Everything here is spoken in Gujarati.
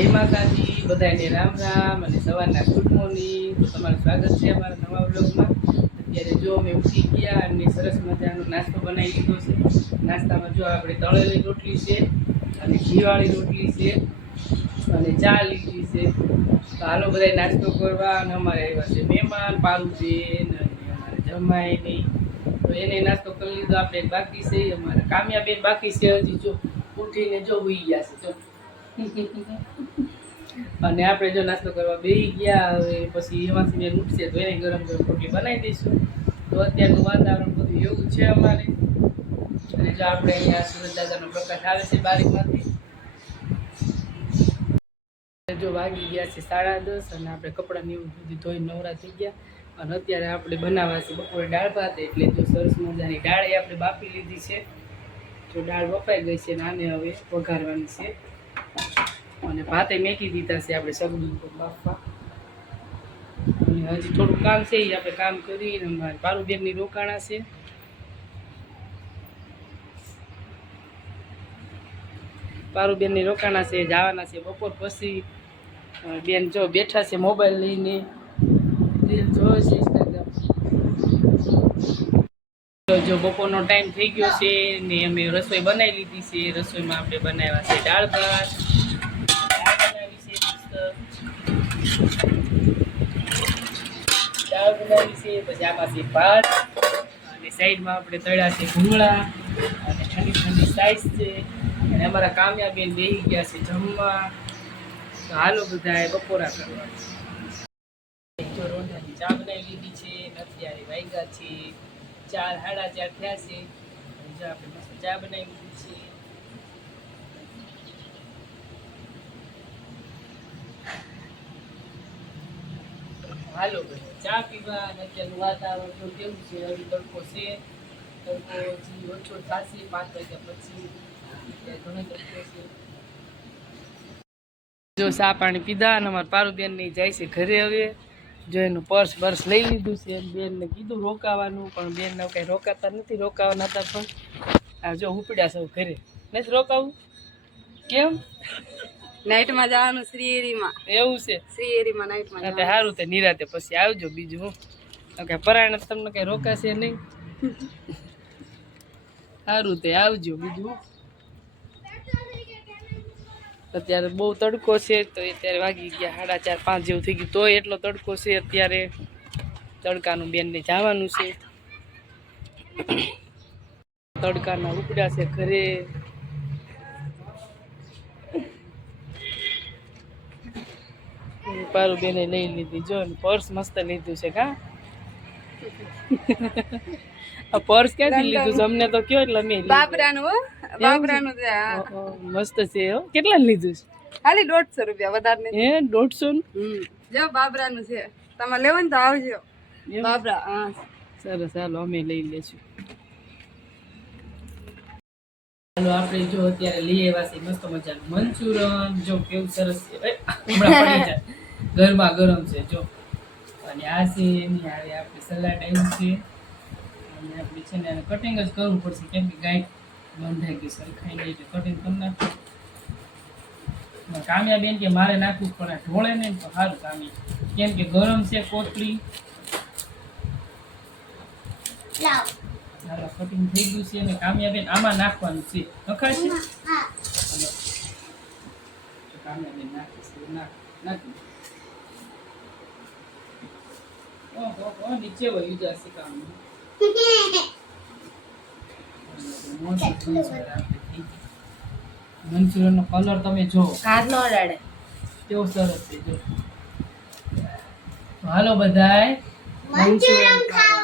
જય માતાજી બધાને રામ રામ અને સવારના ગુડ મોર્નિંગ. તો તમારું સ્વાગત છે અમારા નવા બ્લોગમાં. અત્યારે જો અમે ઉઠી ગયા અને સરસ મજાનો નાસ્તો બનાવી લીધો છે. નાસ્તામાં જો આપણે તળેલી રોટલી છે અને ઘીવાળી રોટલી છે અને ચા લીધી છે. તો હાલો બધા નાસ્તો કરવા. અને અમારે આવ્યા છે મહેમાન પારુબેન અને અમારે જમાઈ નહીં, તો એને નાસ્તો કરી લીધો. આપણે બાકી છે અમારા કામ્યાબેન બાકી છે, હજી જો ઉઠીને જો હોઈ ગયા છે જો. અને આપણે જો નાસ્તો કરવા બેસી ગયા. હવે પછી એમાંથી મેં ઉઠશે તો એને ગરમ ગરમ રોટલી બનાવી દઈશું. તો અત્યારનું વાતાવરણ બધું એવું છે અમારે. અને જો આપણે અહીંયા સુરત દાદાનો પ્રકાશ આવે છે બારીકમાંથી. જો વાગી ગયા છે 10:30 અને આપણે કપડાં એવું બધું ધોઈ નવરા થઈ ગયા. અને અત્યારે આપણે બનાવવા છે બપોરે દાળ ભાત. એટલે જો સરસ મજાની દાળ એ આપણે બાફી લીધી છે. જો દાળ બફાઈ ગઈ છે અને આને હવે વઘારવાની છે. અને ભાતે મેકી દીધા છે આપણે સગડી પર બાફવા. અને હજી થોડું કામ છે એ આપણે કામ કરીને અમારે પારુબેનની રોકાણા છે. પારુબેનની રોકાણા છે, જવાના છે બપોર પછી. બેન જો બેઠા છે મોબાઈલ લઈને, રીલ જોવે છે ઇન્સ્ટાગ્રામ. જો બપોરનો ટાઈમ થઈ ગયો છે ને અમે રસોઈ બનાવી લીધી છે. રસોઈમાં આપણે બનાવ્યા છે દાળ ભાત, દાળ બનાવી છે, પછી આમાં છે ભાત અને સાઈડમાં આપણે તળ્યા છે ભૂંગળા અને ઠંડી ઠંડી સાઈઝ છે. અને અમારા કામ્યાબેન બેસી ગયા છે જમવા. તો હાલો બધા બપોરા કરવા. જો રોંઢાની ચા બનાવી લીધી છે. અત્યારે વાગ્યા છે 4, 4:30 થયા છે. જો આપણે મસ્ત ચા બનાવી લીધી છે. હાલો ભાઈ ચા પીવા. અને અત્યારનું વાતાવરણ તો કેવું છે, હજી તડકો છે. તડકો હજી ઓછો થશે 5 વાગ્યા પછી. ઘણો તડકો છે. જો ચા પાણી પીધા અને અમારા પારુબેન ની જાય છે ઘરે. હવે જો એનું પર્સ બર્સ લઈ લીધું છે. બેનને કીધું રોકાવાનું, પણ બેનને કંઈ રોકાતા નથી. રોકાવાના હતા પણ આ જો ઉપડ્યા સૌ ઘરે. નથી રોકાવું કેમ? નાઈટમાં જવાનું શ્રીએરીમાં. એવું છે? શ્રીએરીમાં નાઈટમાં. સારું તે નિરાતે પછી આવજો. બીજું હું કઈ પરાયણ તમને કઈ રોકાશે નહીં. સારું તે આવજો. બીજું અત્યારે બહુ તડકો છે. તો અત્યારે વાગી ગયા 4:30, 5 જેવું થઈ ગયું. તોય એટલો તડકો છે અત્યારે. તડકાનું બેનને જવાનું છે. તડકાના ઉપડ્યા છે ઘરે. પારુબેને લઈ લીધી. જો પર્સ મસ્ત લીધું છે. કા આ પર્સ ક્યાંથી લીધું છે? અમને તો કયો એટલે અમે બાબરાનું બાબરાનું મસ્ત છે. કેટલા લીધું છે? ખાલી 150 રૂપિયા, વધારે નહીં. હે 150? જો બાબરાનું છે, તમે લેવો ને તો આવજો. બાબરા હા સરસ. હાલો અમે લઈ લેશું. હાલો આપણે જો અત્યારે લઈ આવ્યા છે મસ્ત મજાનું મંચુરન. જો કેવું સરસ છે. હમણાં પડી જાય. ગરમા ગરમ છે જો. અને આ છે એની હારે આપણે સલાડ આવ્યું છે. અને આપણે છે ને એને કટિંગ જ કરવું પડશે, કેમ કે ગાય બંધાઈ ગઈ સરખાઈને, એટલે કટિંગ કરી નાખું. કામ્યાબેન કે મારે નાખવું પણ આ ઢોળે ને તો સારું કામ્યા, કેમ કે ગરમ છે કોટલી. કટિંગ થઈ ગયું છે. અને કામ્યાબેન આમાં નાખવાનું છે. નખાશે? કામ્યાબેન નાખીશ. નાખી નીચે વહી જશે કામ. મંચુરિયન નો કલર તમે જો હાથ ન અડાડે કેવો સરસ છે જો. હાલો બધાય મંચુરિયન ખાવા.